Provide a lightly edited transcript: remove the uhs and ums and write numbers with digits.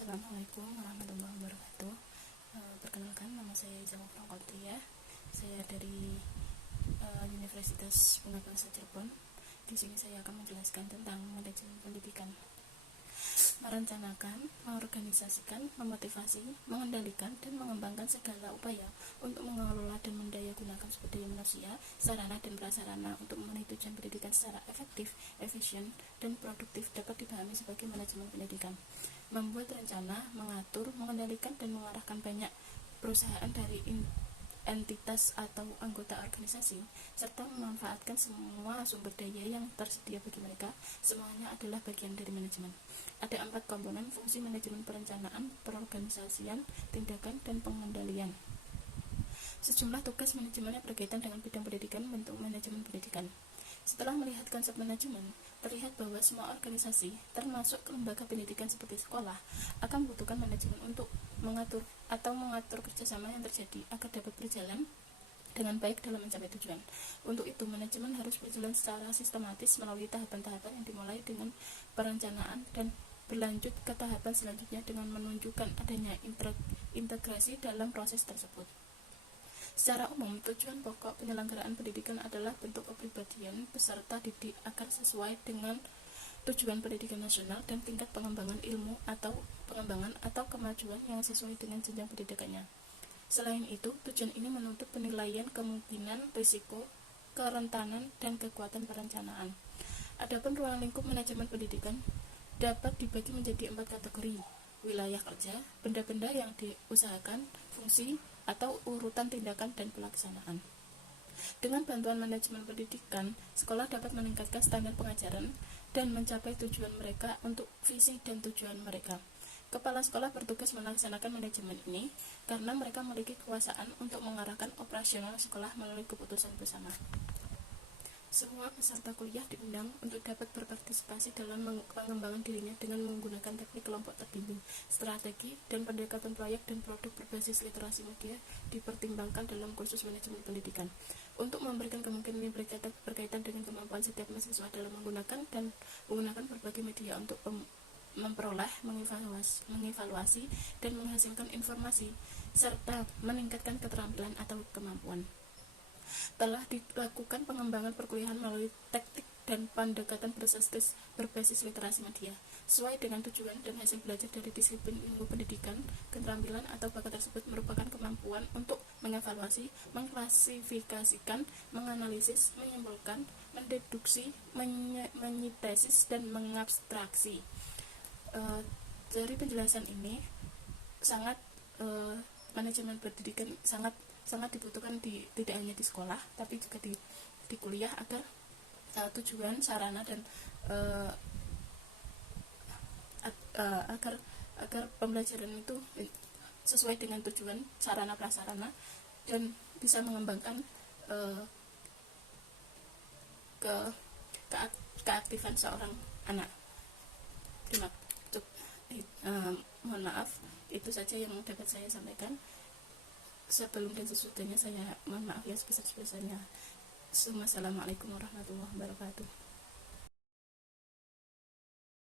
Assalamualaikum warahmatullahi wabarakatuh. Perkenalkan, nama saya Iza Mufraqotia. Saya dari Universitas Bangsa Cirebon. Di sini saya akan menjelaskan tentang manajemen pendidikan. Merencanakan, mengorganisasikan, memotivasi, mengendalikan, dan mengembangkan segala upaya untuk mengelola dan mendayagunakan sumber daya manusia, sarana dan prasarana untuk memenuhi tujuan pendidikan secara efektif, efisien, dan produktif dapat dipahami sebagai manajemen pendidikan. Membuat rencana, mengatur, mengendalikan, dan mengarahkan banyak perusahaan dari entitas atau anggota organisasi, serta memanfaatkan semua sumber daya yang tersedia bagi mereka, semuanya adalah bagian dari manajemen. Ada 4 komponen fungsi manajemen: perencanaan, perorganisasian, tindakan, dan pengendalian. Sejumlah tugas manajemennya berkaitan dengan bidang pendidikan, bentuk manajemen pendidikan. Setelah melihat konsep manajemen, terlihat bahwa semua organisasi, termasuk lembaga pendidikan seperti sekolah, akan membutuhkan manajemen untuk mengatur kerjasama yang terjadi agar dapat berjalan dengan baik dalam mencapai tujuan. Untuk itu, manajemen harus berjalan secara sistematis melalui tahapan-tahapan yang dimulai dengan perencanaan dan berlanjut ke tahapan selanjutnya dengan menunjukkan adanya integrasi dalam proses tersebut. Secara umum, tujuan pokok penyelenggaraan pendidikan adalah bentuk kepribadian peserta didik agar sesuai dengan tujuan pendidikan nasional dan tingkat pengembangan ilmu atau pengembangan atau kemajuan yang sesuai dengan jenjang pendidikannya. Selain itu, tujuan ini menuntut penilaian kemungkinan, risiko, kerentanan, dan kekuatan perencanaan. Adapun ruang lingkup manajemen pendidikan dapat dibagi menjadi 4 kategori: wilayah kerja, benda-benda yang diusahakan, fungsi atau urutan tindakan dan pelaksanaan. Dengan bantuan manajemen pendidikan, sekolah dapat meningkatkan standar pengajaran dan mencapai tujuan mereka untuk visi dan tujuan mereka. Kepala sekolah bertugas melaksanakan manajemen ini karena mereka memiliki kekuasaan untuk mengarahkan operasional sekolah melalui keputusan bersama. Semua peserta kuliah diundang untuk dapat berpartisipasi dalam pengembangan dirinya dengan menggunakan teknik kelompok terbimbing, strategi, dan pendekatan proyek dan produk berbasis literasi media dipertimbangkan dalam kursus manajemen pendidikan. Untuk memberikan kemungkinan yang berkaitan dengan kemampuan setiap mahasiswa dalam menggunakan berbagai media untuk memperoleh, mengevaluasi, dan menghasilkan informasi, serta meningkatkan keterampilan atau kemampuan. Telah dilakukan pengembangan perkuliahan melalui teknik dan pendekatan berbasis literasi media. Sesuai dengan tujuan dan hasil belajar dari disiplin ilmu pendidikan, keterampilan atau bakat tersebut merupakan kemampuan untuk mengevaluasi, mengklasifikasikan, menganalisis, menyimpulkan, mendeduksi, menyintesis, dan mengabstraksi. Dari penjelasan ini, manajemen pendidikan sangat dibutuhkan tidak hanya di sekolah tapi juga di kuliah agar tujuan, sarana, dan agar pembelajaran itu sesuai dengan tujuan, sarana, prasarana, dan bisa mengembangkan keaktifan seorang anak. Mohon maaf, itu saja yang dapat saya sampaikan. Sebelum dan sesudahnya saya mohon maaf yang sebesar-besarnya. Assalamualaikum warahmatullahi wabarakatuh.